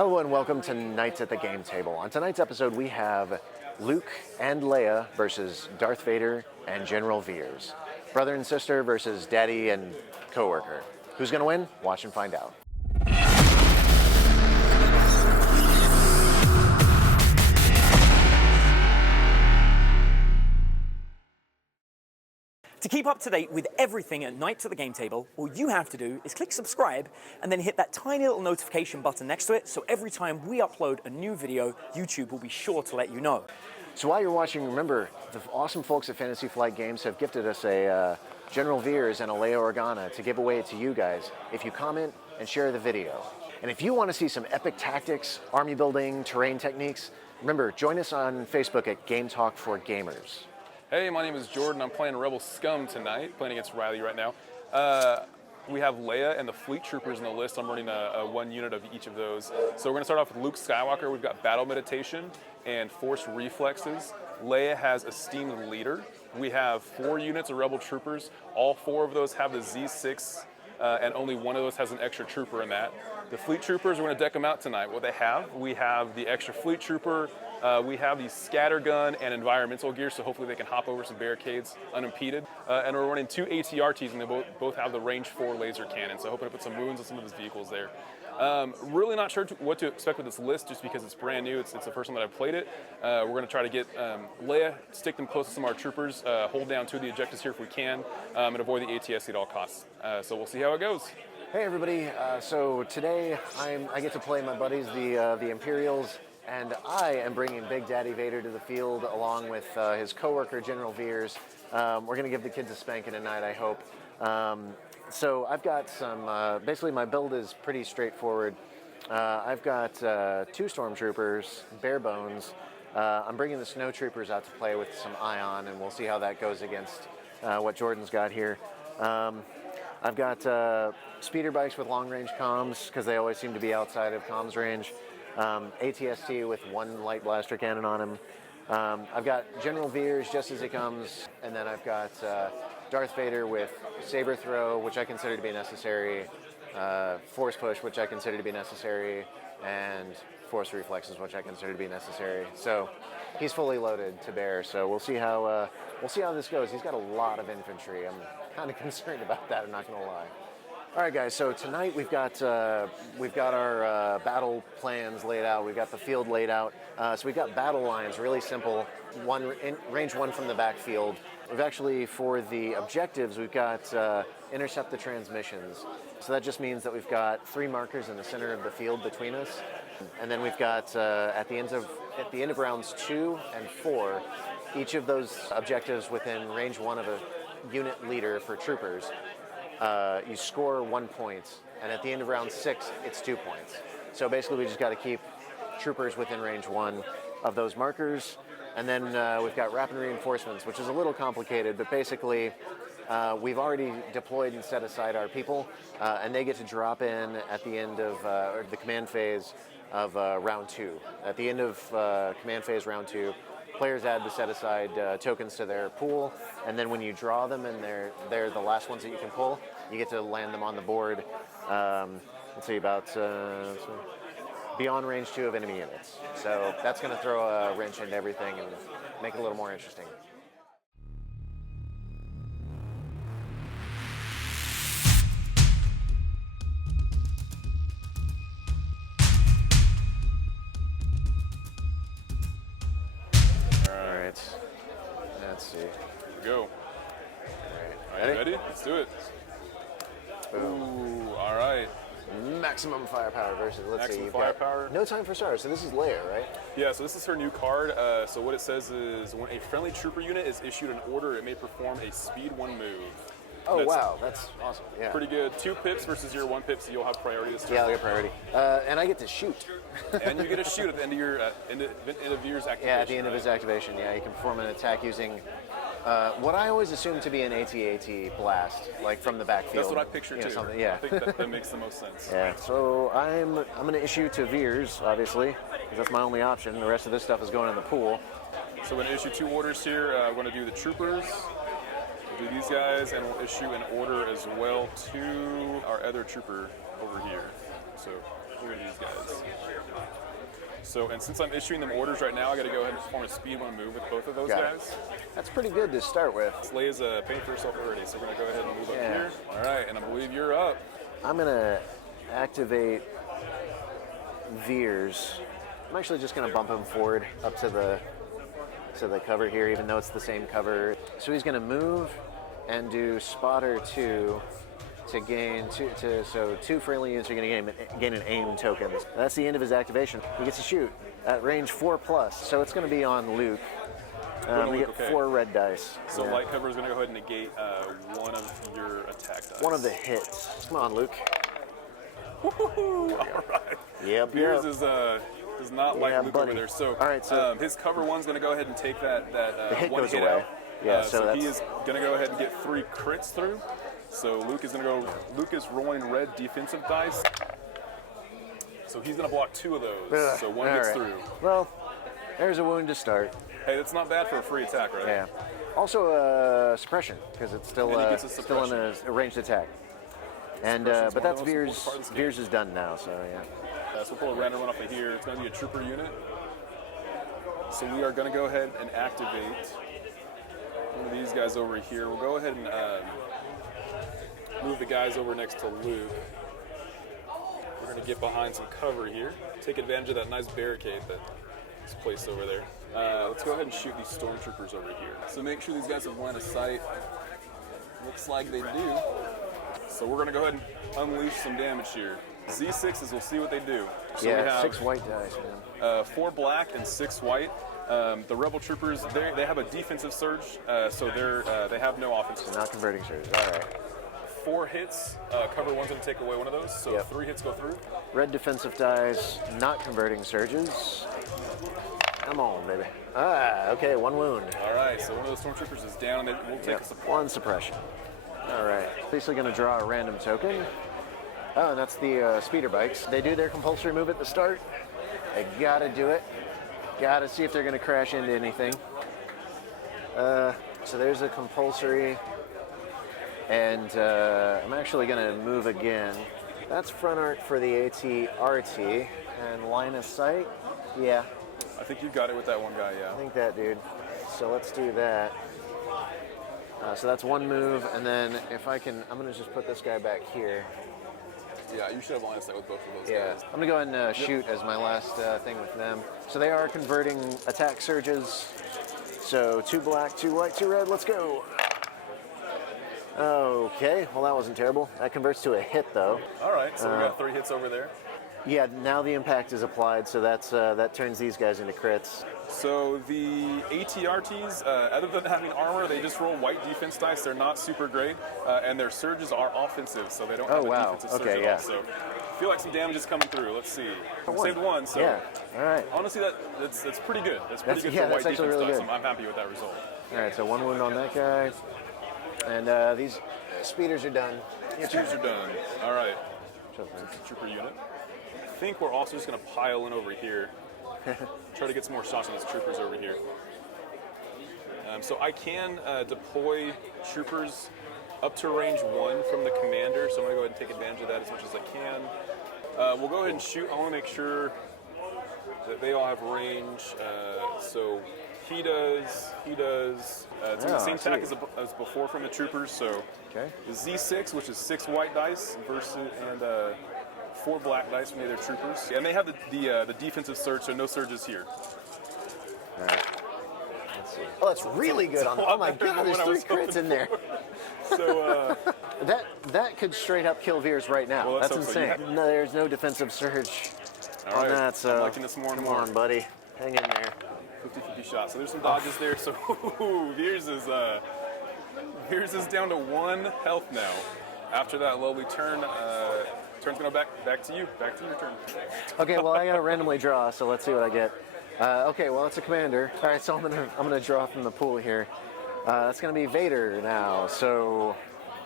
Hello and welcome to Knights at the Game Table. On tonight's episode we have Luke and Leia versus Darth Vader and General Veers. Brother and sister versus daddy and coworker. Who's gonna win? Watch and find out. To keep up to date with everything at Knights at the Game Table, all you have to do is click subscribe and then hit that tiny little notification button next to it, so every time we upload a new video, YouTube will be sure to let you know. So while you're watching, remember, the awesome folks at Fantasy Flight Games have gifted us a General Veers and a Leia Organa to give away to you guys if you comment and share the video. And if you want to see some epic tactics, army building, terrain techniques, remember, join us on Facebook at Game Talk for Gamers. Hey, my name is Jordan. I'm playing Rebel Scum tonight, playing against Riley right now. We have Leia and the Fleet Troopers in the list. I'm running a one unit of each of those. So we're gonna start off with Luke Skywalker. We've got Battle Meditation and Force Reflexes. Leia has Esteemed Leader. We have 4 units of Rebel Troopers. All 4 of those have the Z6, and only one of those has an extra trooper in that. The Fleet Troopers, we're gonna deck them out tonight. What they have, we have the extra Fleet Trooper, we have the scatter gun and environmental gear, so hopefully they can hop over some barricades unimpeded. And we're running 2 ATRTs, and they both have the range 4 laser cannon, so hoping to put some wounds on some of his vehicles there. Really not sure what to expect with this list, just because it's brand new. It's the first time that I've played it. We're going to try to get Leia, stick them close to some of our troopers, hold down 2 of the objectives here if we can, and avoid the ATSC at all costs. So we'll see how it goes. Hey everybody, so today I get to play my buddies, the Imperials, and I am bringing Big Daddy Vader to the field along with his coworker General Veers. We're going to give the kids a spanking tonight, I hope. So I've got some, basically my build is pretty straightforward. I've got 2 Stormtroopers, bare bones. I'm bringing the Snow Troopers out to play with some Ion, and we'll see how that goes against what Jordan's got here. I've got speeder bikes with long-range comms, because they always seem to be outside of comms range. ATST with 1 light blaster cannon on him. I've got General Veers just as he comes, and then I've got Darth Vader with saber throw, which I consider to be necessary, force push, which I consider to be necessary, and force reflexes, which I consider to be necessary. So he's fully loaded to bear. So we'll see how this goes. He's got a lot of infantry. I'm kind of concerned about that, I'm not going to lie. All right, guys. So tonight we've got our battle plans laid out. We've got the field laid out. So we've got battle lines, really simple. Range 1 from the backfield. We've actually, for the objectives, we've got intercept the transmissions. So that just means that we've got 3 markers in the center of the field between us, and then we've got at the end of rounds 2 and 4, each of those objectives within range 1 of a unit leader for troopers. You score 1 point, and at the end of round 6, it's 2 points. So basically, we just got to keep troopers within range 1 of those markers. And then we've got rapid reinforcements, which is a little complicated, but basically, we've already deployed and set aside our people, and they get to drop in at the end of the command phase of round 2. At the end of command phase round 2, players add the set aside tokens to their pool, and then when you draw them and they're the last ones that you can pull, you get to land them on the board. Let's see, about beyond range 2 of enemy units. So that's going to throw a wrench into everything and make it a little more interesting. Let's see. Here we go. All right. Ready? Let's do it. Boom. Ooh, all right. Maximum firepower versus, let's see, Maximum firepower. No Time for Stars. So this is Leia, right? Yeah, so this is her new card. So what it says is, when a friendly trooper unit is issued an order, it may perform a speed 1 move. Oh, wow. That's awesome. Yeah. Pretty good. 2 pips versus your 1 pip, so you'll have priority this turn. Yeah, I'll get priority. And I get to shoot. And you get to shoot at the end of your end of Veers activation. Yeah, at the end of his activation, yeah, you can perform an attack using what I always assume to be an AT-AT blast, like from the backfield. That's what I pictured too. Something, yeah. I think that makes the most sense. Yeah. So I'm going to issue to Veers, obviously, because that's my only option. The rest of this stuff is going in the pool. So we're going to issue 2 orders here. We're going to do the troopers. We'll do these guys, and we'll issue an order as well to our other trooper over here. So here are these guys. So, and since I'm issuing them orders right now, I got to go ahead and perform a speed 1 move with both of those Got it. guys. That's pretty good to start with. Leia's paying for herself already, so we're going to go ahead and move up here. All right, and I believe you're up. I'm gonna activate Veers. I'm actually just gonna bump him forward up to the cover here, even though it's the same cover. So he's gonna move and do spotter 2 to gain so 2 friendly units are gonna gain an aim token. That's the end of his activation. He gets to shoot at range 4+, so it's gonna be on Luke. We get 4 red dice. So light cover is going to go ahead and negate one of your attack dice. One of the hits. Come on, Luke. Woo-hoo-hoo. All right. Yep. Veers is does not like Luke buddy. over there. So, all right, so his cover 1's going to go ahead and take that the hit one goes hit away. out. Yeah. So he is going to go ahead and get 3 crits through. So Luke is rolling red defensive dice. So he's going to block 2 of those. So 1 gets through. Well, there's a wound to start. Hey, that's not bad for a free attack, right? Yeah. Also, suppression, because it's still And he gets a still in a ranged attack. And but that's Veers. Veers is done now, so yeah. So we'll pull a random one off of here. It's going to be a trooper unit. So we are going to go ahead and activate one of these guys over here. We'll go ahead and move the guys over next to Luke. We're going to get behind some cover here. Take advantage of that nice barricade that is placed over there. Let's go ahead and shoot these stormtroopers over here. So make sure these guys have line of sight. Looks like they do. So we're going to go ahead and unleash some damage here. Z6s, we'll see what they do. So yeah, we have 6 white dice, man. 4 black and 6 white. The rebel troopers, they have a defensive surge, so they have no offensive. So not converting surge. All right. 4 hits, cover 1's going to take away one of those, so 3 hits go through. Red defensive dice, not converting surges. Come on, baby. Okay, 1 wound. All right, so one of those stormtroopers is down, and we'll take a support. 1 suppression. All right. Basically going to draw a random token. Oh, and that's the speeder bikes. They do their compulsory move at the start. They gotta do it. Gotta see if they're gonna crash into anything. So there's a compulsory. And I'm actually gonna move again. That's front arc for the AT-RT. And line of sight, yeah. I think you got it with that one guy, yeah. I think that, dude. So let's do that. So that's 1 move, and then if I can, I'm gonna just put this guy back here. Yeah, you should have line of sight with both of those Yeah, guys. I'm gonna go ahead and shoot as my last thing with them. So they are converting attack surges. So 2 black, 2 white, 2 red, let's go. Okay, well that wasn't terrible. That converts to a hit though. All right, so we got 3 hits over there. Yeah, now the impact is applied, so that turns these guys into crits. So the AT-RTs, other than having armor, they just roll white defense dice. They're not super great, and their surges are offensive, so they don't have a defensive surge at all. So I feel like some damage is coming through. Let's see. Saved 1, so yeah. All right. honestly, that's pretty good. That's pretty good yeah, for white that's defense actually really dice. good. I'm happy with that result. All right, so 1 wound on that guy, and these speeders are done. Speeders are done. All right. Trooper unit. I think we're also just going to pile in over here. Try to get some more shots on these troopers over here. So I can deploy troopers up to range 1 from the commander, so I'm going to go ahead and take advantage of that as much as I can. We'll go ahead and shoot. I want to make sure that they all have range. So he does. It's in the same attack as before from the troopers. So the Z6, which is 6 white dice versus and 4 black dice from the other troopers, and they have the defensive surge, so no surges here. All right. Let's see. Oh, that's really good on. Oh my god, there's 3 crits in there. So that could straight up kill Veers right now. Well, that's insane. No, there's no defensive surge on that. So I'm liking this more and more. Come on, buddy, hang in there. 50-50 shot. So there's some dodges there. So Veers is down to 1 health now. After that lovely turn. Turn's gonna back to you. Back to your turn. Okay, well I gotta randomly draw, so let's see what I get. Okay, well it's a commander. All right, so I'm gonna draw from the pool here. That's gonna be Vader now. So,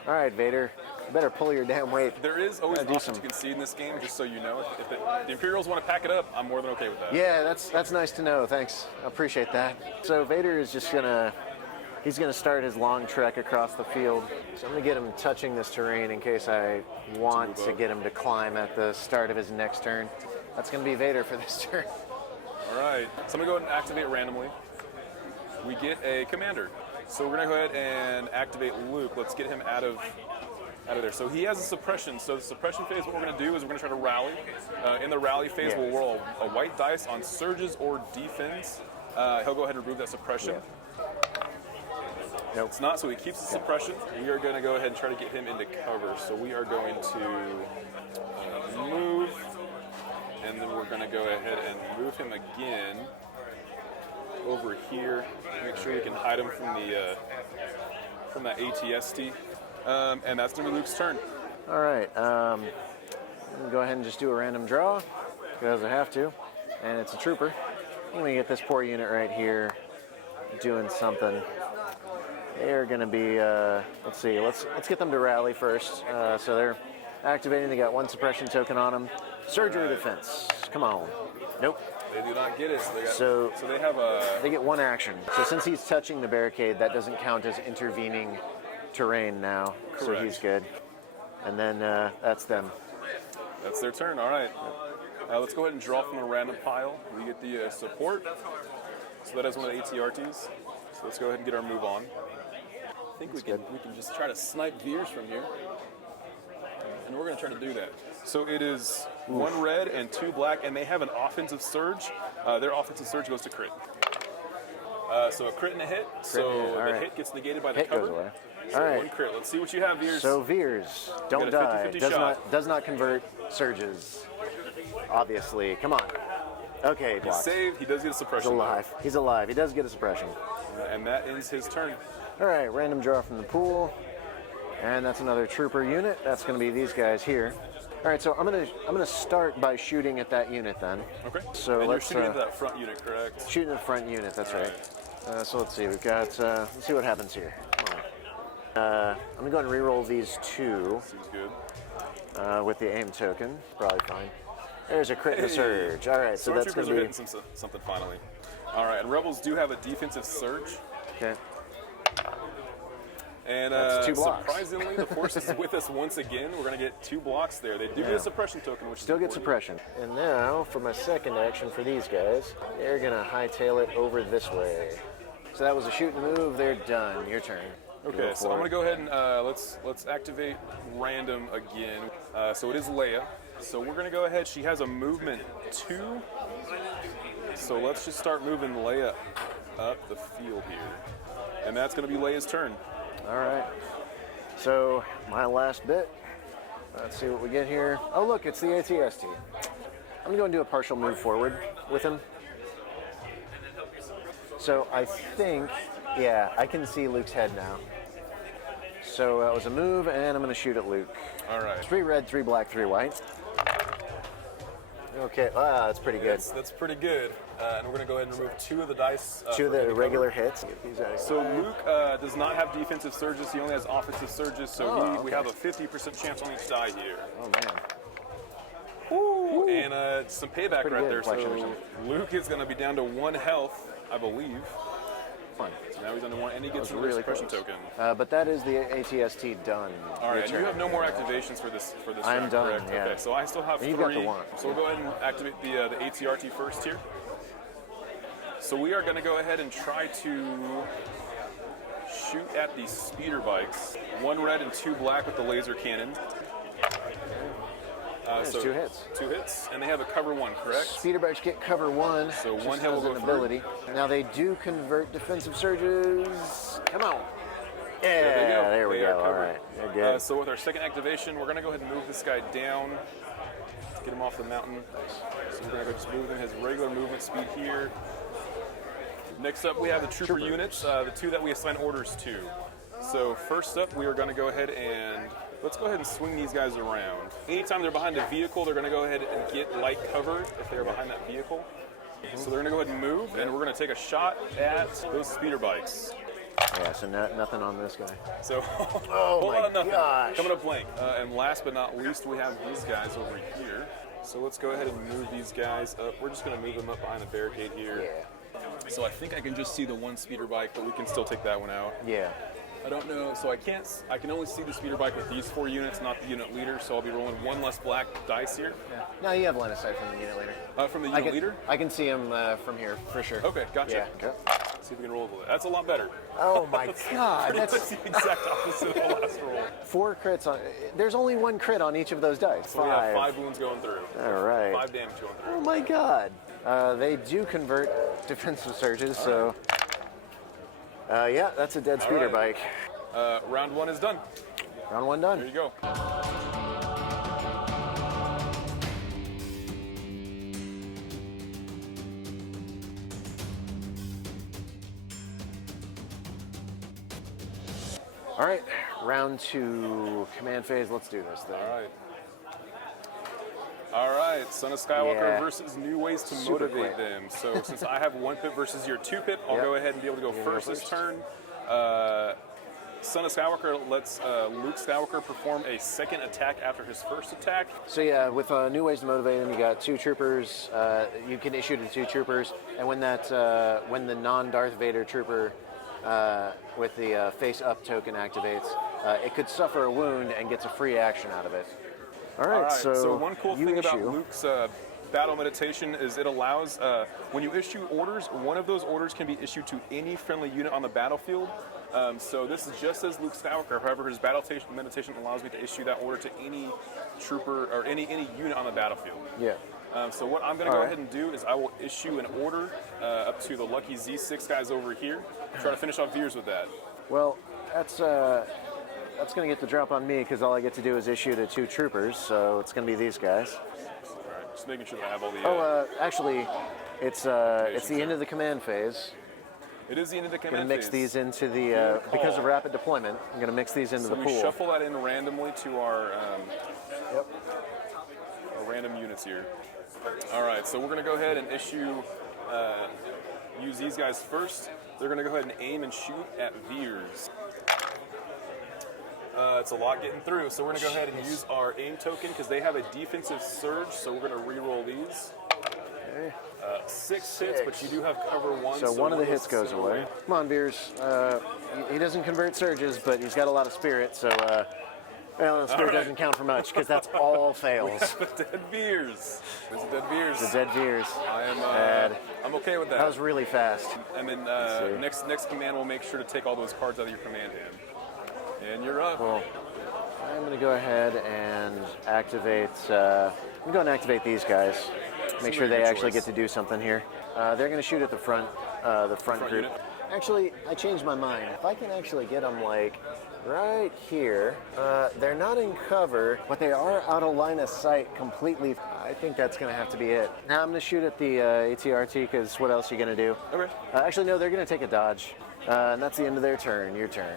all right, Vader, you better pull your damn weight. There is always an option to concede in this game, just so you know. If the Imperials want to pack it up, I'm more than okay with that. Yeah, that's nice to know. Thanks, I appreciate that. So Vader is just he's gonna start his long trek across the field. So I'm gonna get him touching this terrain in case I want to get him to climb at the start of his next turn. That's gonna be Vader for this turn. All right, so I'm gonna go ahead and activate randomly. We get a commander. So we're gonna go ahead and activate Luke. Let's get him out of there. So he has a suppression. So the suppression phase, what we're gonna do is we're gonna try to rally. In the rally phase, we'll roll a white dice on surges or defense. He'll go ahead and remove that suppression. Nope. It's not, so he keeps the suppression. We are gonna go ahead and try to get him into cover. So we are going to move, and then we're gonna go ahead and move him again over here. Make sure we can hide him from that ATST. And that's gonna be Luke's turn. All right. I'm gonna go ahead and just do a random draw because I have to, and it's a trooper. I'm gonna get this poor unit right here doing something. They're gonna be. Let's see. Let's get them to rally first. So they're activating. They got one suppression token on them. Surgery defense. Come on. Nope. They do not get it. So they have a. They get one action. So since he's touching the barricade, that doesn't count as intervening terrain now. Correct. So he's good. And then that's them. That's their turn. All right. Let's go ahead and draw from a random pile. We get the support. So that is one of the ATRTs. So let's go ahead and get our move on. I think we can just try to snipe Veers from here. And we're going to try to do that. So it is 1 red and 2 black, and they have an offensive surge. Their offensive surge goes to crit. So a crit and a hit. So the hit gets negated by the hit cover. goes away. So all right. 1 crit. Let's see what you have, Veers. So Veers, don't die. Does not convert surges. Obviously. Come on. Okay, He's saved. He does get a suppression. He's alive. He's alive. He does get a suppression. And that ends his turn. All right, random draw from the pool. And that's another trooper unit. That's going to be these guys here. All right, so I'm gonna start by shooting at that unit then. Okay. So and let's you're shooting at that front unit, correct? Shooting at the front unit. That's right. So let's see. We've got. Let's see what happens here. Come on. I'm gonna go ahead and re-roll these 2. Seems good. With the aim token. Probably fine. There's a crit and a surge. All right, so that's going to be hitting something finally. All right, and Rebels do have a defensive surge. Okay. And that's 2 blocks. Surprisingly, the Force is with us once again. We're going to get 2 blocks there. They do get a suppression token, which still get suppression. And now for my second action for these guys, they're going to hightail it over this way. So that was a shoot and move. They're done. Your turn. Okay, so I'm going to go ahead and let's activate random again. So it is Leia. So we're going to go ahead. She has a movement 2. So let's just start moving Leia up the field here. And that's going to be Leia's turn. All right. So my last bit. Let's see what we get here. Oh, look, it's the ATST. I'm going to go and do a partial move forward with him. So I think, yeah, I can see Luke's head now. So that was a move, and I'm going to shoot at Luke. All right. 3 red, 3 black, 3 white. Okay, that's pretty good. That's pretty good. And we're going to go ahead and remove 2 of the dice. 2 of the regular hits. So Luke does not have defensive surges. He only has offensive surges. So we have a 50% chance on each die here. Oh, man. Woo. And some payback right there. So Luke is going to be down to 1 health, I believe. Fun. So now he's down to 1, and he gets another suppression token. But that is the ATST done. All right, and you have no more activations for this I'm round, done, correct? yeah. Okay, so I still have 3. You've got the 1. So we'll go ahead and activate the ATRT first here. So we are going to go ahead and try to shoot at the speeder bikes. 1 red and 2 black with the laser cannon. So 2 hits. 2 hits, and they have a cover 1, correct? Speeder bikes get cover 1. So 1 hit will go ability. Now they do convert defensive surges. Come on. Yeah, there we go. All right, they're good. So with our second activation, we're going to go ahead and move this guy down. Get him off the mountain. So we're going to go just move him his regular movement speed here. Next up, we have the trooper units, the 2 that we assign orders to. So first up, we are going to go ahead and let's go ahead and swing these guys around. Anytime they're behind a vehicle, they're going to go ahead and get light cover if they're behind that vehicle. So they're going to go ahead and move, and we're going to take a shot at those speeder bikes. Yeah, so nothing on this guy. So, oh my gosh. Coming up blank. And last but not least, we have these guys over here. So let's go ahead and move these guys up. We're just going to move them up behind the barricade here. Yeah. So I think I can just see the 1 speeder bike, but we can still take that one out. Yeah. I don't know, so I can only see the speeder bike with these 4 units, not the unit leader, so I'll be rolling 1 less black dice here. Yeah. No, you have line of sight from the unit leader. From the unit leader? I can see him from here, for sure. Okay, gotcha. Yeah. Okay. See if we can roll with it. That's a lot better. Oh my god, That's the exact opposite of the last roll. 4 crits on, there's only 1 crit on each of those dice. So we have 5 wounds going through. All right. 5 damage going through. Oh my god. They do convert defensive surges, so... yeah, that's a dead speeder bike. Round 1 is done. Round 1 done. There you go. All right, round 2, command phase. Let's do this thing. All right, Son of Skywalker Yeah. versus new ways to Super motivate quick. them. So since I have 1 pip versus your 2 pip, I'll go ahead and be able to go You first go this first. turn. Son of Skywalker lets Luke Skywalker perform a second attack after his first attack. So yeah, with new ways to motivate him, you got 2 troopers. You can issue to 2 troopers, and when when the non-Darth Vader trooper with the face-up token activates, it could suffer a wound and gets a free action out of it. All right, so one cool you thing issue. about Luke's battle meditation is it allows, when you issue orders, one of those orders can be issued to any friendly unit on the battlefield. So this is just as Luke Skywalker. However, his battle meditation allows me to issue that order to any trooper or any unit on the battlefield. Yeah. So what I'm going to go ahead and do is I will issue an order up to the lucky Z6 guys over here. Try to finish off Veers with that. Well, that's going to get the drop on me because all I get to do is issue to 2 troopers, so it's going to be these guys. All right, just making sure that I have all the. Actually, it's the end of the command phase. It is the end of the I'm command going to mix phase. these into the because of rapid deployment. I'm going to mix these into So the we pool. shuffle that in randomly to our random units here. All right, so we're going to go ahead and use these guys first. They're going to go ahead and aim and shoot at Veers. It's a lot getting through, so we're going to go ahead and use our aim token because they have a defensive surge, so we're going to re-roll these. Okay. 6 hits, but you do have cover 1. So one of the hits goes away. Come on, Veers. He doesn't convert surges, but he's got a lot of spirit, so well, the spirit doesn't count for much because that's all fails. Dead Veers. There's a dead Veers. The dead Veers. I'm okay with that. That was really fast. And then next command will make sure to take all those cards out of your command hand. And you're up. Cool. I'm going to go ahead and activate. I'm going to go and activate these guys. Make sure they actually get to do something here. They're going to shoot at the front group. unit. Actually, I changed my mind. If I can actually get them like right here, they're not in cover, but they are out of line of sight completely. I think that's going to have to be it. Now I'm going to shoot at the ATRT because what else are you going to do? Okay. Actually, no, they're going to take a dodge, and that's the end of their turn. Your turn.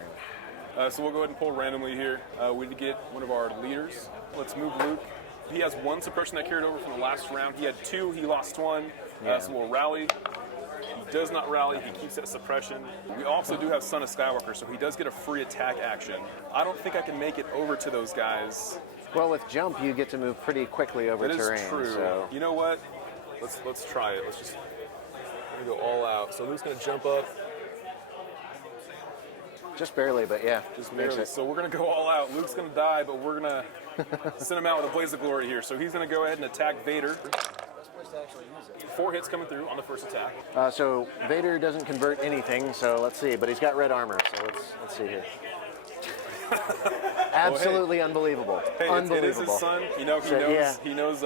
So we'll go ahead and pull randomly here. We need to get one of our leaders. Let's move Luke. He has 1 suppression that carried over from the last round. He had 2, he lost 1. So we'll rally. He does not rally, he keeps that suppression. We also do have Son of Skywalker, so he does get a free attack action. I don't think I can make it over to those guys. Well, with jump, you get to move pretty quickly over That terrain. is true. So. You know what? Let's try it. Let's just go all out. So Luke's going to jump up. Just barely, but yeah. Just makes barely. it. So we're going to go all out. Luke's going to die, but we're going to send him out with a blaze of glory here. So he's going to go ahead and attack Vader. 4 hits coming through on the first attack. So Vader doesn't convert anything, so let's see. But he's got red armor, so let's see here. Absolutely unbelievable. Hey, Unbelievable. it is his son. You know, he knows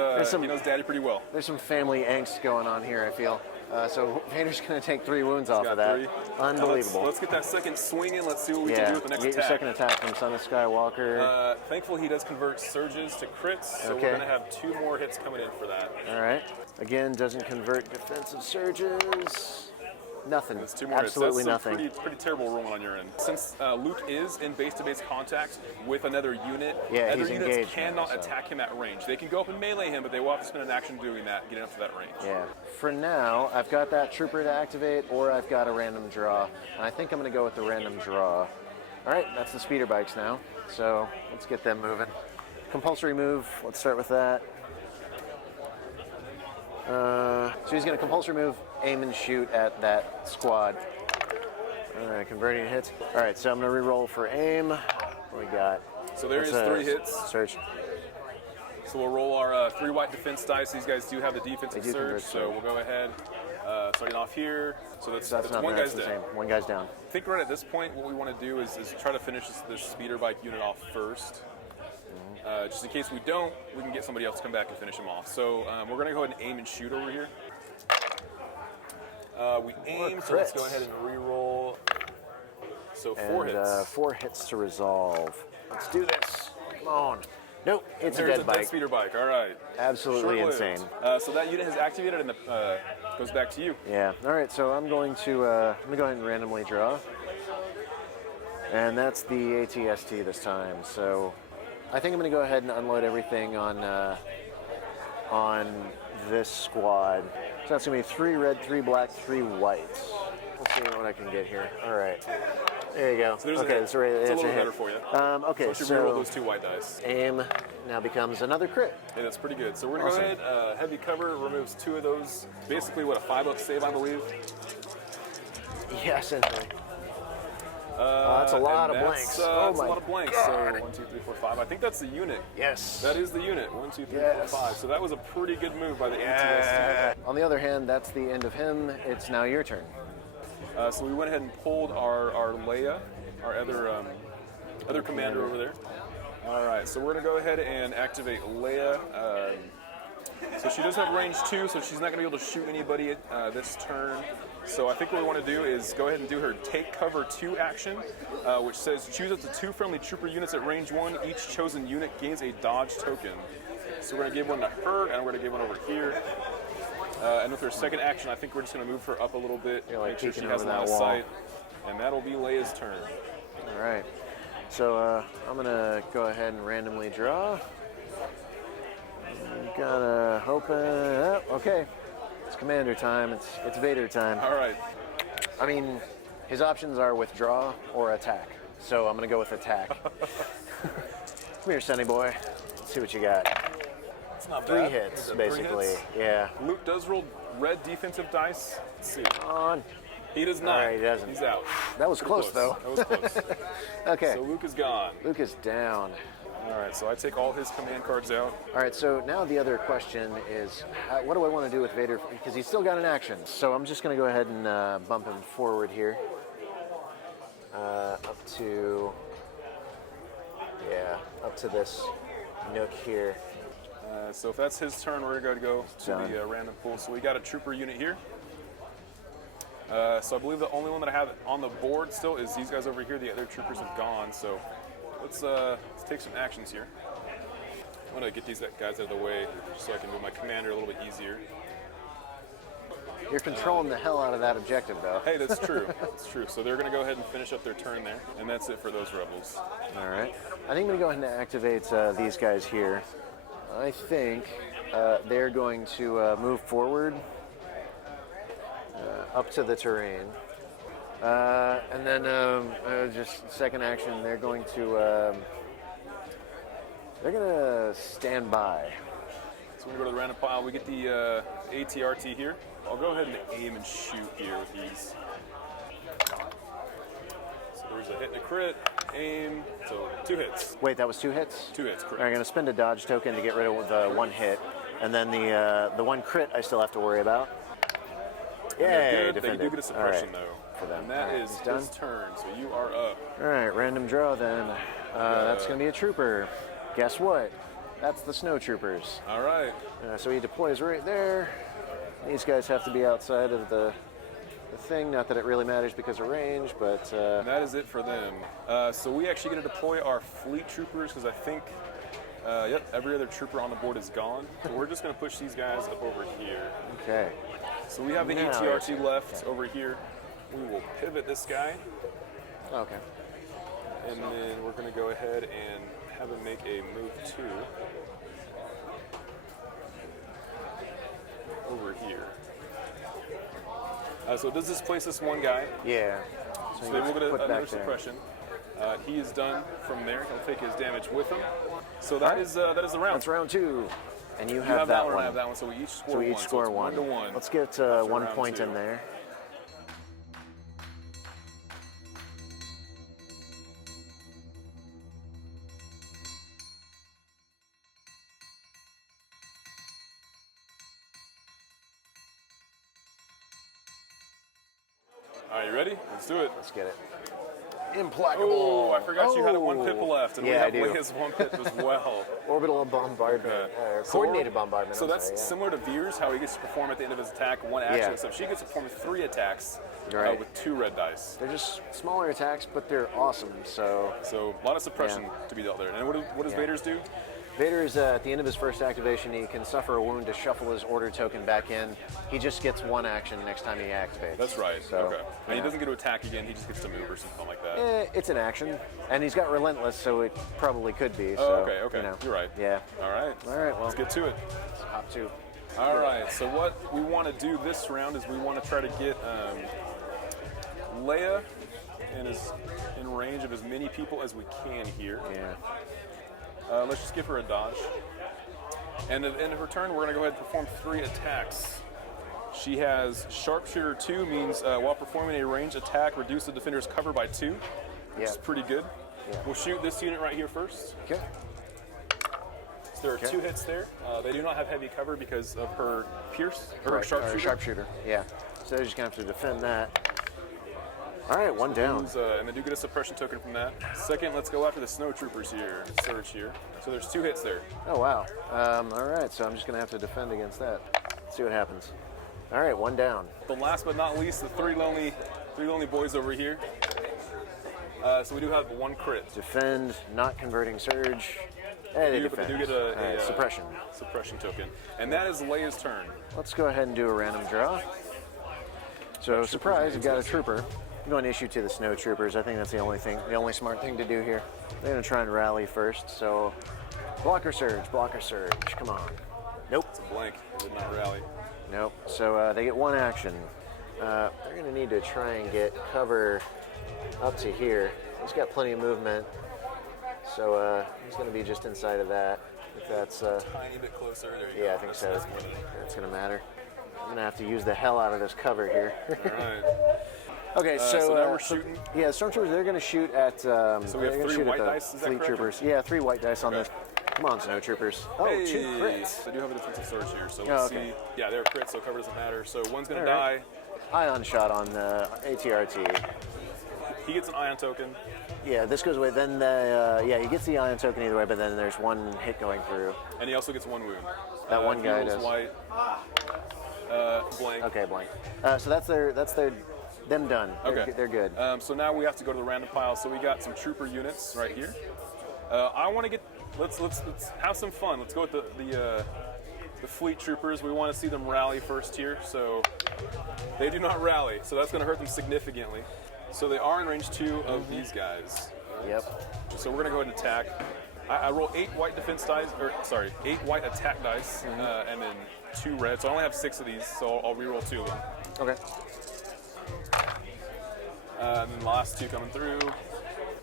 Daddy pretty well. There's some family angst going on here, I feel. So Vader's going to take 3 wounds off of that. 3. Unbelievable. Let's get that second swing in. Let's see what we can do with the next get your attack. second attack from Son of Skywalker. Thankfully, he does convert surges to crits, so we're going to have 2 more hits coming in for that. All right. Again, doesn't convert defensive surges. Nothing. That's 2 more Absolutely hits. That's nothing. pretty terrible rolling on your end. Since Luke is in base-to-base contact with another unit, Yeah, other he's units engaged cannot now, so. attack him at range. They can go up and melee him, but they will have to spend an action doing that, getting up to that range. Yeah. For now, I've got that trooper to activate, or I've got a random draw. And I think I'm going to go with the random draw. All right, that's the speeder bikes now. So let's get them moving. Compulsory move. Let's start with that. So he's going to compulsory move, aim and shoot at that squad. All right, converting hits. All right, so I'm gonna re-roll for aim. What we got? So there is 3 hits. Search. So we'll roll our 3 white defense dice. These guys do have the defensive do surge, convert so surge. we'll go ahead. Starting off here. So that's Not one bad, guy's it's the down. same. One guy's down. I think right at this point, what we want to do is try to finish this speeder bike unit off first. Just in case we don't, we can get somebody else to come back and finish him off. So we're going to go ahead and aim and shoot over here. We aim, so let's go ahead and re-roll. So 4 hits. 4 hits to resolve. Let's do this. Come on. Nope, it's a There's dead a dead bike. speeder bike. All right. Absolutely Short-lived. insane. So that unit has activated and goes back to you. Yeah. All right. So I'm going to go ahead and randomly draw, and that's the ATST this time. So I think I'm going to go ahead and unload everything on this squad. So that's going to be 3 red, 3 black, 3 white. We'll see what I can get here. All right. There you go. So there's okay, a hit. so it's a little hit. better for you. Okay, so you reroll those 2 white dice. aim now becomes another crit. Yeah, that's pretty good. So we're going to go ahead, heavy cover removes 2 of those. Basically, what, a 5-up save, I believe? Yeah, essentially. That's a lot of blanks. That's Oh a my lot of blanks. God. So 1, 2, 3, 4, 5. I think that's the unit. Yes. That is the unit. 1, 2, 3, Yes. 4, 5. So that was a pretty good move by the ATST. Yeah. On the other hand, that's the end of him. It's now your turn. So we went ahead and pulled our Leia, our other commander over there. All right, so we're going to go ahead and activate Leia. So she does have range 2, so she's not going to be able to shoot anybody this turn. So I think what we want to do is go ahead and do her take cover 2 action, which says choose up to 2 friendly trooper units at range 1. Each chosen unit gains a dodge token. So we're going to give one to her, and we're going to give one over here. And with her second action, I think we're just going to move her up a little bit, like make sure she peeking has over line of that wall. sight. And that'll be Leia's turn. All right. So I'm going to go ahead and randomly draw. Gotta open. Oh, okay. It's commander time. It's Vader time. All right. I mean, his options are withdraw or attack. So I'm going to go with attack. Come here, Sonny boy. Let's see what you got. It's not 3 bad. hits, Is it 3 basically. hits? Yeah. Luke does roll red defensive dice. Let's see. On. He does not. All right, he doesn't. He's out. That was Pretty close, though. That was close. Okay. So Luke is gone. Luke is down. All right, so I take all his command cards out. All right, so now the other question is, what do I want to do with Vader? Because he's still got an action. So I'm just going to go ahead and bump him forward here. Up to this nook here. So if that's his turn, we're going to go to Done. the random pool. So we got a trooper unit here. So I believe the only one that I have on the board still is these guys over here. The other troopers have gone. So let's take some actions here. I'm going to get these guys out of the way just so I can move my commander a little bit easier. You're controlling the hell out of that objective, though. Hey, that's true. That's true. So they're going to go ahead and finish up their turn there. And that's it for those rebels. All right. I think I'm going to go ahead and activate these guys here. I think they're going to move forward up to the terrain. And then just second action, they're going to stand by. So we go to the random pile. We get the ATRT here. I'll go ahead and aim and shoot here with these. So there's a hit and a crit. Aim. So 2 hits. Wait, that was 2 hits? 2 hits, correct. All right, I'm going to spend a dodge token to get rid of the 1 hit. And then the 1 crit I still have to worry about. They're Yay, good. They defended. do get a suppression, All right. though. For them. And that All right, is he's done. his turn. So you are up. All right, random draw then. That's going to be a trooper. Guess what? That's the snow troopers. All right. So he deploys right there. These guys have to be outside of the thing. Not that it really matters because of range, but... And that is it for them. So we actually get to deploy our fleet troopers because I think, yep, every other trooper on the board is gone. So we're just going to push these guys up over here. Okay. So we have the Now ATRT left over here. We will pivot this guy, Okay. and then we're going to go ahead and have him make a move 2 over here. So it does displace this one guy. Yeah. So they will get put another back there. suppression. He is done from there. He'll take his damage with him. So that is the round. That's round 2. And you You have that one, one. I have that one. So we each score So we one. each score it's 1. 1 to 1. Let's get after 1 round point 2. in there. All right, you ready? Let's do it. Let's get it. Implacable. Oh, I forgot you had a 1 pip left, and Yeah, I we do. have Leia's 1 pip as well. Orbital bombardment. Okay. Coordinated bombardment. So I'm that's sorry, yeah. similar to Veers, how he gets to perform at the end of his attack 1 action. Yeah. Except she gets to perform 3 attacks Right. with 2 red dice. They're just smaller attacks, but they're awesome. So So a lot of suppression to be dealt there. And what does Vader's do? Vader is at the end of his first activation. He can suffer a wound to shuffle his order token back in. He just gets 1 action next time he activates. That's right. So, okay. And he yeah. doesn't get to attack again. He just gets to move or something like that. It's an action, and he's got relentless, so it probably could be. Oh, So, okay. You know. You're right. Yeah. All right. All right. Well, Let's get to it. hop 2. All right. So what we want to do this round is we want to try to get Leia in range of as many people as we can here. Yeah. Let's just give her a dodge. And at the end of her turn, we're going to go ahead and perform 3 attacks. She has Sharpshooter 2, means while performing a ranged attack, reduce the defender's cover by 2, which is pretty good. Yeah. We'll shoot this unit right here first. Okay. So there are 2 hits there. They do not have heavy cover because of her pierce, or her Right, sharpshooter. Sharpshooter. Yeah. So they're just gonna have to defend that. All right, 1 down. And they do get a suppression token from that. Second, let's go after the snow troopers here. Surge here. So there's 2 hits there. Oh wow. All right, so I'm just gonna have to defend against that. Let's see what happens. All right, 1 down. But last but not least, the 3 lonely boys over here. So we do have 1 crit. Defend, not converting surge. And they But they defend. do get a All right, suppression. suppression token. And that is Leia's turn. Let's go ahead and do a random draw. So surprise, you got a trooper. I'm going to issue to the snow troopers. I think that's the only smart thing to do here. They're going to try and rally first. So blocker surge. Come on. Nope. It's a blank. It did not rally. Nope. So they get 1 action. They're going to need to try and get cover up to here. He's got plenty of movement. So he's going to be just inside of that. If that's Tiny bit closer. There you go. yeah, I think so. That's going to matter. I'm going to have to use the hell out of this cover here. All right. Okay, so now we're shooting? Yeah, stormtroopers. They're going to shoot at. So we have they're gonna 3 shoot white at the dice. Is that fleet correct? troopers. Yeah, 3 white dice on Okay. this. Come on, snow troopers. Oh, Hey, 2 crits. They do have a defensive surge here, so let's okay. see. Yeah, they're crits, so cover doesn't matter. So one's going to All die. right. Ion shot on ATRT. He gets an ion token. Yeah, this goes away. Then he gets the ion token either way, but then there's 1 hit going through. And he also gets 1 wound. That one he guy rolls does. White. Blank. Okay, blank. So that's them done. Okay. They're good. So now we have to go to the random pile. So we got some trooper units right here. I want to get. Let's have some fun. Let's go with the fleet troopers. We want to see them rally first here. So they do not rally. So that's going to hurt them significantly. So they are in range 2 of these guys. Yep. So we're going to go ahead and attack. I roll 8 white defense dice, 8 white attack dice, and then 2 red. So I only have 6 of these, so I'll re-roll 2 of them. Okay. And then the last 2 coming through.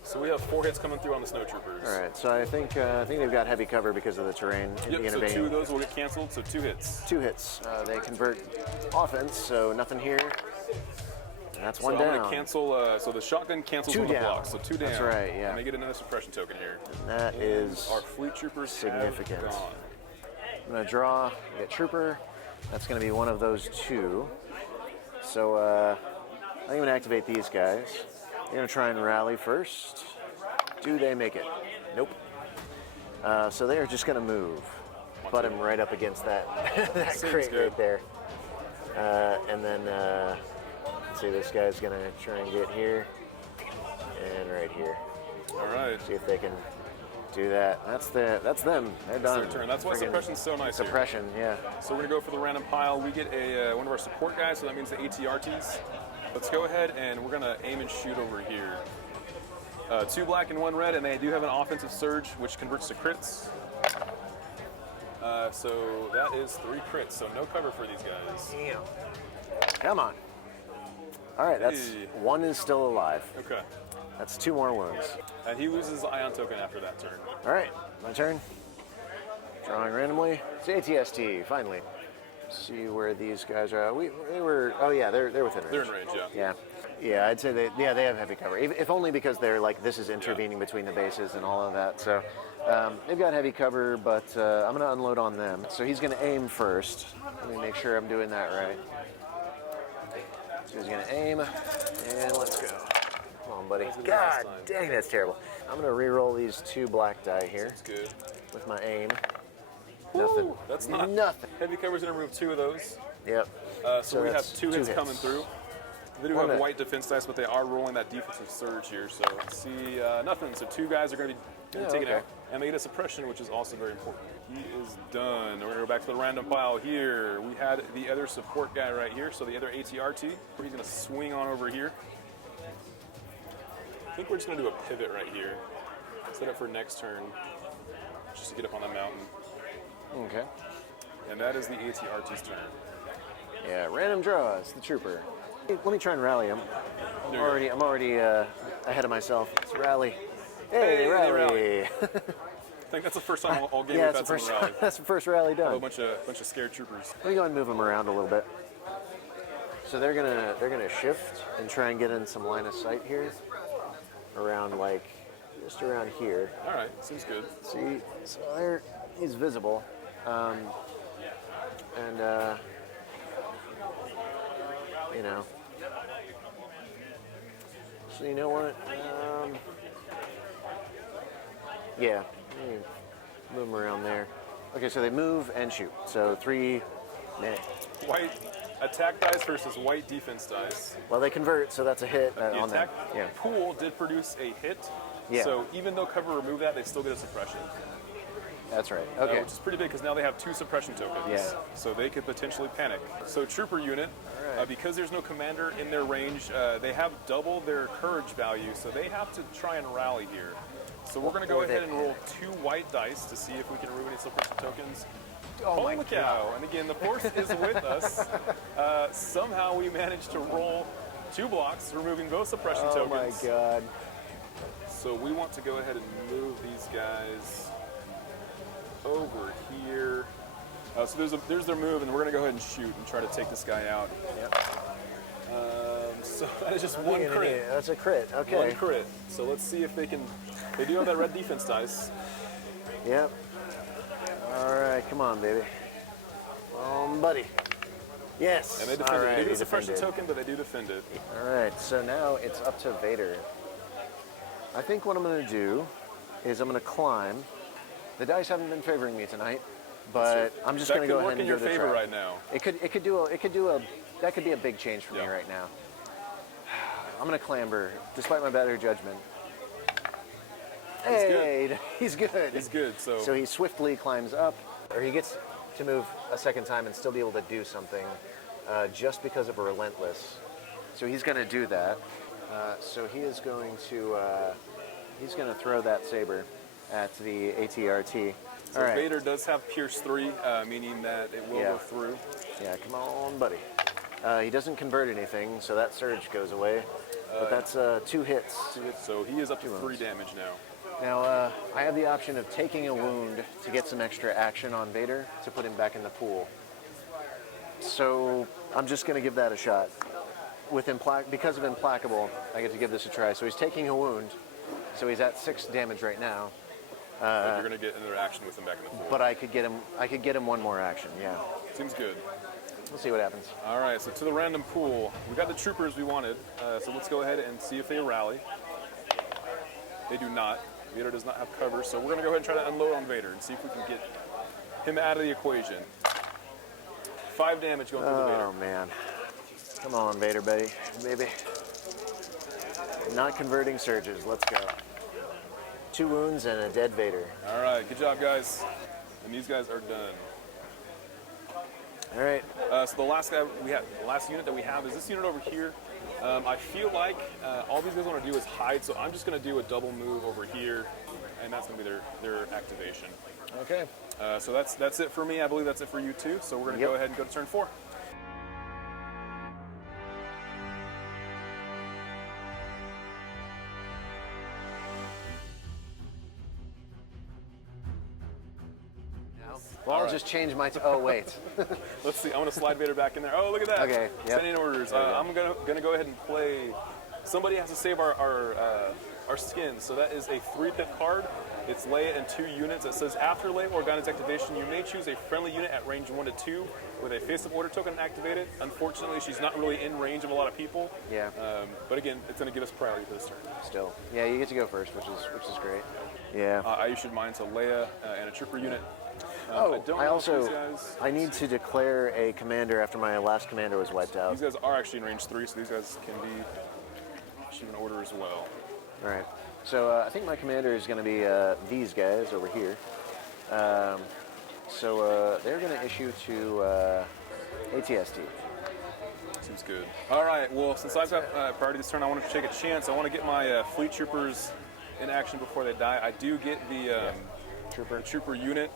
So we have 4 hits coming through on the snow troopers. All right. So I think they've got heavy cover because of the terrain. Yep, so 2 of those will get canceled, so 2 hits. 2 hits. They convert offense, so nothing here. And that's 1 so down. I'm going to cancel, so the shotgun cancels 2 on the down. block, so 2 down. That's right, yeah. And they get another suppression token here. And that is Our fleet troopers significant. have gone. I'm going to draw, get trooper. That's going to be one of those 2. So I'm going to activate these guys. They're going to try and rally first. Do they make it? Nope. So they are just going to move. Butt him right up against that, that Seems crate good. right there. And then, let's see, this guy's going to try and get here and right here. All right. See if they can do that. That's them. They're done. Their turn. That's why Friggin' suppression's so nice here. Suppression, yeah. So we're going to go for the random pile. We get one of our support guys, so that means the ATRTs. Let's go ahead and we're going to aim and shoot over here. 2 black and 1 red, and they do have an offensive surge, which converts to crits. So that is 3 crits, so no cover for these guys. Damn. Come on. All right, that's Hey. 1 is still alive. Okay. That's 2 more wounds. And he loses the ion token after that turn. All right, my turn. Drawing randomly. It's ATST, finally. See where these guys are. They were. Oh yeah, they're within range. They're in range, yeah. Yeah, I'd say they have heavy cover. If only because they're like this is intervening between the bases and all of that. So they've got heavy cover, but I'm going to unload on them. So he's going to aim first. Let me make sure I'm doing that right. So he's gonna aim, and let's go. Come on, buddy. That was good God last time. dang, that's terrible. I'm gonna re-roll these 2 black die here That's good. with my aim. Woo, Nothing. that's not Nothing. Heavy cover's gonna remove 2 of those. Yep. So we have that's 2 hits coming through. They do One have hit. white defense dice, but they are rolling that defensive surge here. So let's see, nothing. So 2 guys are going to be taken okay. out. And they get a suppression, which is also very important. He is done. We're going to go back to the random pile here. We had the other support guy right here, so the other ATRT. He's going to swing on over here. I think we're just going to do a pivot right here. Set up for next turn, just to get up on the mountain. Okay. And that is the ATRT's turn. Yeah, random draw. It's the trooper. Hey, let me try and rally him. I'm There you go. already ahead of myself. It's rally. Hey, Hey, they rally. rally. I think that's the first time all game Yeah, we've it's had the someone first. rally. That's the first rally A done. bunch of scared troopers. Let me go and move them around a little bit. So they're gonna shift and try and get in some line of sight here, around like just around here. All right, seems good. See, so there he's visible, and you know. So you know what? Yeah, let me move them around there. Okay, so they move and shoot. So 3. Meh. White attack dice versus white defense dice. Well, they convert, so that's a hit The on them. attack Yeah. pool did produce a hit. Yeah. So even though cover removed that, they still get a suppression. That's right. Okay. Which is pretty big because now they have 2 suppression tokens. Yeah. So they could potentially panic. So trooper unit, Alright. because there's no commander in their range, they have double their courage value, so they have to try and rally here. So we're going to go Or ahead they and roll 2 white dice to see if we can remove any suppression tokens. Oh my Holy cow! And again, the force is with us. Somehow we managed to roll 2 blocks, removing both suppression Oh tokens. my god. So we want to go ahead and move these guys over here. So there's their move, and we're going to go ahead and shoot and try to take this guy out. Yep. So that is just one crit. That's a crit. Okay. One crit. So let's see if they can. They do have that red defense dice. Yep. All right, come on, baby. Buddy. Yes. And they defend All it. right, They get you a suppression defended. token, but they do defend it. All right, so now it's up to Vader. I think what I'm going to do is I'm going to climb. The dice haven't been favoring me tonight, but I'm just going to go ahead and That could work in your give it a favor try. right now. That could be a big change for me Yeah. right now. I'm going to clamber, despite my better judgment. Hey, he's good. He's good. So he swiftly climbs up, or he gets to move a second time and still be able to do something, just because of a relentless. So he's going to do that. So he is going to throw that saber at the ATRT. So All right. Vader does have Pierce 3, meaning that it will Yeah. go through. Yeah, come on, buddy. He doesn't convert anything, so that surge goes away. But that's 2 hits. So he is up to 3 wounds. damage now. Now, I have the option of taking a wound to get some extra action on Vader to put him back in the pool. So I'm just going to give that a shot. Because of Implacable, I get to give this a try. So he's taking a wound. So he's at 6 damage right now. But you're going to get another action with him back in the pool. But I could get him 1 more action. Yeah. Seems good. We'll see what happens. All right, so to the random pool. We got the troopers we wanted. So let's go ahead and see if they rally. They do not. Vader does not have cover, so we're going to go ahead and try to unload on Vader and see if we can get him out of the equation. 5 damage going through the Vader. Oh man. Come on, Vader, baby. Not converting surges. Let's go. 2 wounds and a dead Vader. All right, good job, guys. And these guys are done. All right. So the last unit that we have is this unit over here. I feel like all these guys want to do is hide, so I'm just going to do a double move over here, and that's going to be their activation. Okay. So that's it for me. I believe that's it for you too. So we're going to go ahead and go to turn 4. Well, I'll just change my. Oh wait. Let's see. I'm going to slide Vader back in there. Oh, look at that. Okay, yep. Standing orders. I'm going to go ahead and play. Somebody has to save our skins. So that is a 3-pip card. It's Leia and 2 units. It says after Leia Organa's activation, you may choose a friendly unit at range 1 to 2 with a face of order token activated. Unfortunately, she's not really in range of a lot of people. Yeah. But again, it's going to give us priority for this turn. Still. Yeah, you get to go first, which is great. Yeah. I issued mine to Leia and a trooper unit. I need to declare a commander after my last commander was wiped out. These guys are actually in range 3, so these guys can be issued an order as well. All right. So I think my commander is going to be these guys over here. So they're going to issue to ATST. Seems good. All right. Well, since I've got priority this turn, I want to take a chance. I want to get my fleet troopers in action before they die. I do get the trooper unit.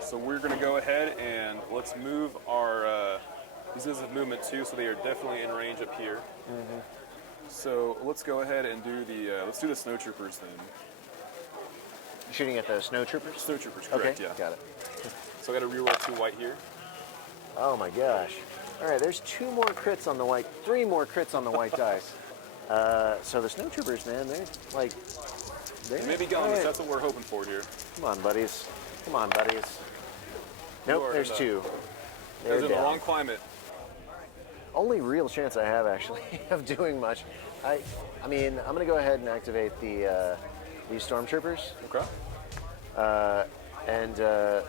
So we're going to go ahead and let's move our. These guys have movement too, so they are definitely in range up here. Mm-hmm. So let's go ahead and do the let's do the snow troopers then. Shooting at the snow troopers? Snow troopers, correct, okay, yeah. Got it. So I got to reroll 2 white here. Oh my gosh. All right, there's 2 more crits on the white, 3 more crits on the white dice. So the snow troopers, man, they're like... They may be gone, right. That's what we're hoping for here. Come on, buddies. Come on, buddies. Nope, there's 2. They're in the wrong climate. Only real chance I have, actually, of doing much. I mean, I'm going to go ahead and activate the these stormtroopers. Okay.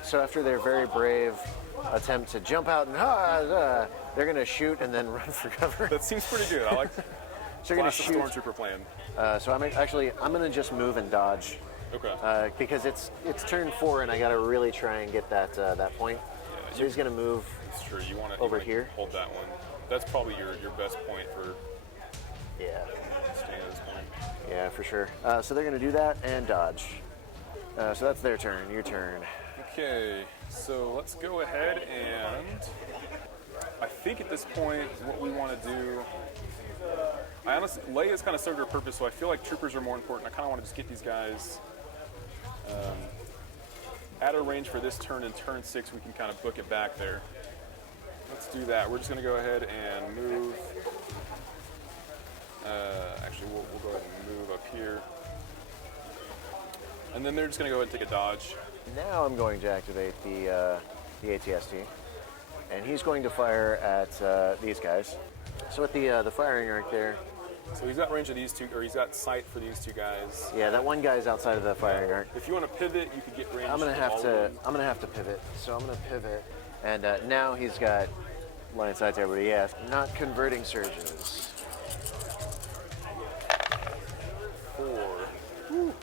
So after their very brave attempt to jump out and they're going to shoot and then run for cover. That seems pretty good. I like So they're going to shoot. Stormtrooper plan. So I'm going to just move and dodge. Okay. Because it's turn 4 and I got to really try and get that point. Yeah, so he's going to move. That's true. You want over to here. Hold that one. That's probably your best point for. Yeah. Staying at this point. Yeah, for sure. So they're going to do that and dodge. So that's their turn. Your turn. Okay. So let's go ahead and. I think at this point, what we want to do. Leia's kind of served her purpose, so I feel like troopers are more important. I kind of want to just get these guys at a range for this turn. In turn 6, we can kind of book it back there. Let's do that. We're just going to go ahead and move. Actually, we'll go ahead and move up here. And then they're just going to go ahead and take a dodge. Now I'm going to activate the ATST. And he's going to fire at these guys. So at the firing arc there. So he's got range of these 2, or he's got sight for these 2 guys. Yeah, that one guy's outside of the firing arc. If you want to pivot, you could get range. I'm gonna have to pivot. So I'm gonna pivot, and now he's got line of sight to everybody. Yeah, not converting surges. 4. Woo.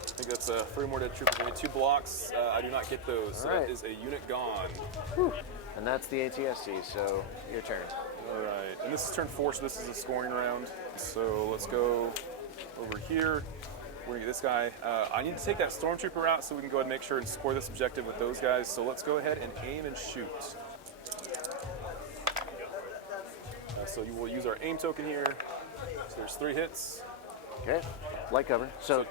I think that's 3 more dead troopers. I need 2 blocks. I do not get those, so that is a unit gone. Woo. And that's the ATST. So your turn. All right, and this is turn 4, so this is a scoring round. So let's go over here. We're gonna get this guy. I need to take that stormtrooper out so we can go ahead and make sure and score this objective with those guys. So let's go ahead and aim and shoot. So you will use our aim token here. So there's 3 hits. Okay, light cover. So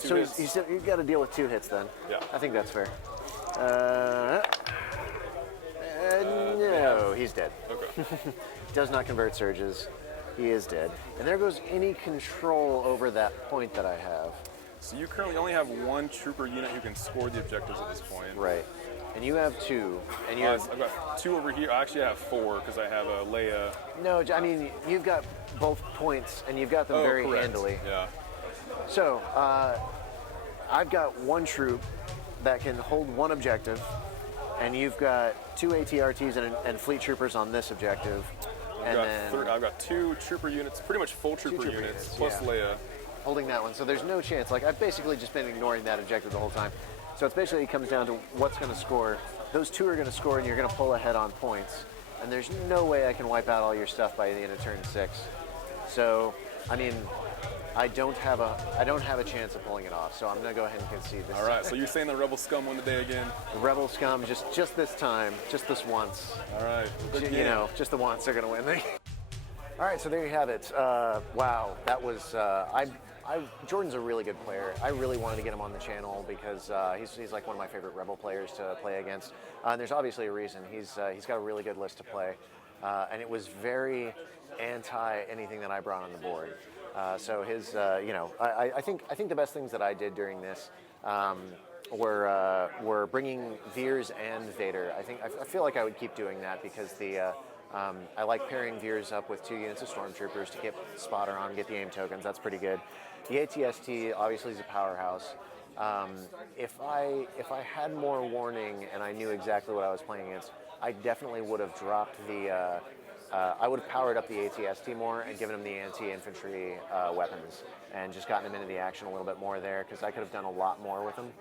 you've got to deal with 2 hits then. Yeah. I think that's fair. No, he's dead. Okay. Does not convert surges. He is dead. And there goes any control over that point that I have. So you currently only have 1 trooper unit who can score the objectives at this point. Right. And you have 2. And you I've got 2 over here. I actually have 4 because I have a Leia. No, I mean, you've got both points and you've got them very correct. handily. Yeah. So, I've got 1 troop that can hold 1 objective, and you've got 2 ATRTs and fleet troopers on this objective. I've got 2 trooper units, pretty much full trooper units, plus yeah. Leia. Holding that one, so there's no chance. Like, I've basically just been ignoring that objective the whole time. So it's basically comes down to what's going to score. Those 2 are going to score, and you're going to pull ahead on points. And there's no way I can wipe out all your stuff by the end of turn 6. So, I mean, I don't have a chance of pulling it off. So I'm going to go ahead and concede this. All right. So you're saying the Rebel Scum won the day again? The Rebel Scum, just this time, just this once. All right. You know, just the once they're going to win. All right, so there you have it. Wow, that was Jordan's a really good player. I really wanted to get him on the channel because he's like one of my favorite Rebel players to play against. And there's obviously a reason. He's got a really good list to play, and it was very anti anything that I brought on the board. So his, I think the best things that I did during this we're bringing Veers and Vader. I feel like I would keep doing that because I like pairing Veers up with 2 units of Stormtroopers to get spotter on, get the aim tokens. That's pretty good. The ATST obviously is a powerhouse. If I had more warning and I knew exactly what I was playing against, I definitely would have dropped the. I would have powered up the ATST more and given him the anti-infantry weapons and just gotten him into the action a little bit more there because I could have done a lot more with him.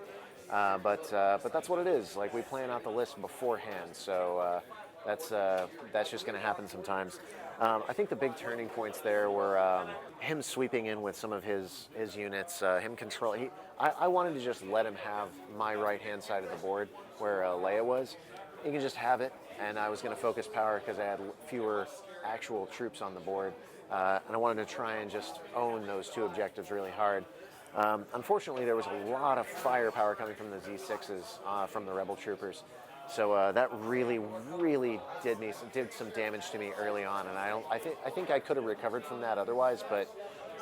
But that's what it is. Like, we plan out the list beforehand, so that's just going to happen sometimes. I think the big turning points there were him sweeping in with some of his units, him control. I wanted to just let him have my right-hand side of the board where Leia was. He can just have it, and I was going to focus power because I had fewer actual troops on the board, and I wanted to try and just own those 2 objectives really hard. Unfortunately, there was a lot of firepower coming from the Z6s from the Rebel troopers, so that really did some damage to me early on, and I think I could have recovered from that otherwise, but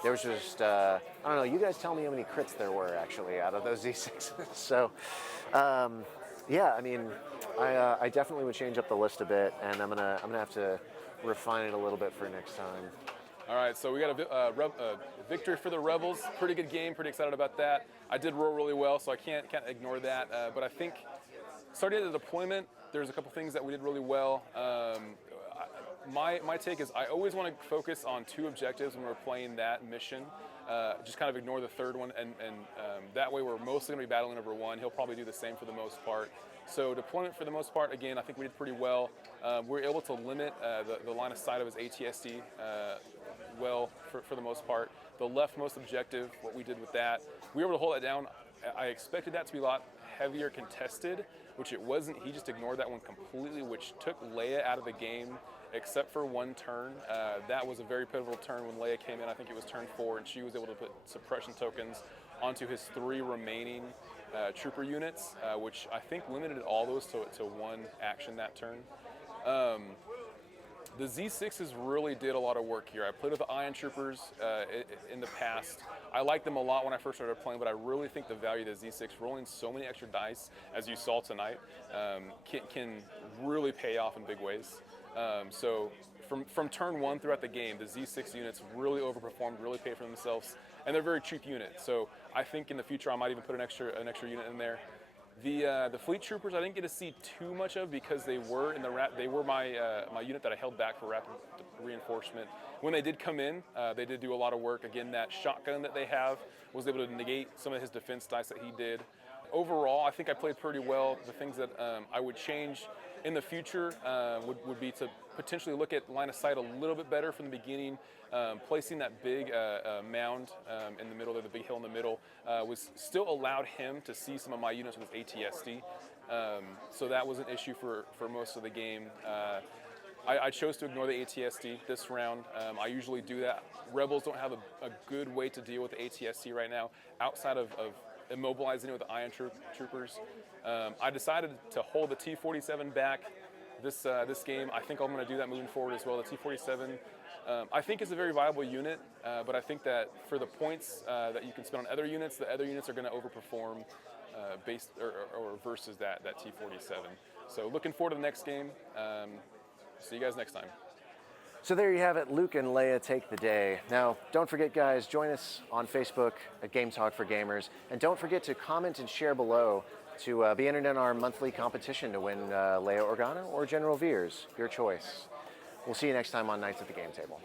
there was just I don't know. You guys tell me how many crits there were actually out of those Z6s. So yeah, I mean, I definitely would change up the list a bit, and I'm gonna have to refine it a little bit for next time. All right, so we got a victory for the Rebels. Pretty good game. Pretty excited about that. I did roll really well, so I can't ignore that. But I think starting at the deployment, there's a couple things that we did really well. My take is I always want to focus on 2 objectives when we're playing that mission. Just kind of ignore the third one, and that way we're mostly going to be battling over 1. He'll probably do the same for the most part. So deployment for the most part, again, I think we did pretty well. We were able to limit the line of sight of his ATSD well for the most part. The leftmost objective, what we did with that, we were able to hold that down. I expected that to be a lot heavier contested, which it wasn't. He just ignored that one completely, which took Leia out of the game except for 1 turn. That was a very pivotal turn when Leia came in. I think it was turn 4, and she was able to put suppression tokens onto his 3 remaining trooper units, which I think limited all those to 1 action that turn. The Z6s really did a lot of work here. I played with the Ion Troopers in the past. I liked them a lot when I first started playing, but I really think the value of the Z6, rolling so many extra dice, as you saw tonight, can really pay off in big ways. So from turn 1 throughout the game, the Z6 units really overperformed, really paid for themselves, and they're a very cheap unit. So I think in the future I might even put an extra unit in there. The fleet troopers I didn't get to see too much of because they were my unit that I held back for rapid reinforcement. When they did come in, they did do a lot of work. Again, that shotgun that they have was able to negate some of his defense dice that he did. Overall, I think I played pretty well. The things that I would change in the future would be to potentially look at line of sight a little bit better from the beginning. Placing that big mound in the middle, the big hill in the middle, was still allowed him to see some of my units with ATSD. So that was an issue for most of the game. I chose to ignore the ATSD this round. I usually do that. Rebels don't have a good way to deal with the ATSD right now outside of immobilizing it with the Ion Troopers. I decided to hold the T-47 back this game. I think I'm going to do that moving forward as well. The T-47, I think is a very viable unit, but I think that for the points that you can spend on other units, the other units are going to overperform based or versus that T-47. So looking forward to the next game. See you guys next time. So there you have it, Luke and Leia take the day. Now, don't forget, guys, join us on Facebook at Game Talk for Gamers, and don't forget to comment and share below to be entered in our monthly competition to win Leia Organa or General Veers, your choice. We'll see you next time on Nights at the Game Table.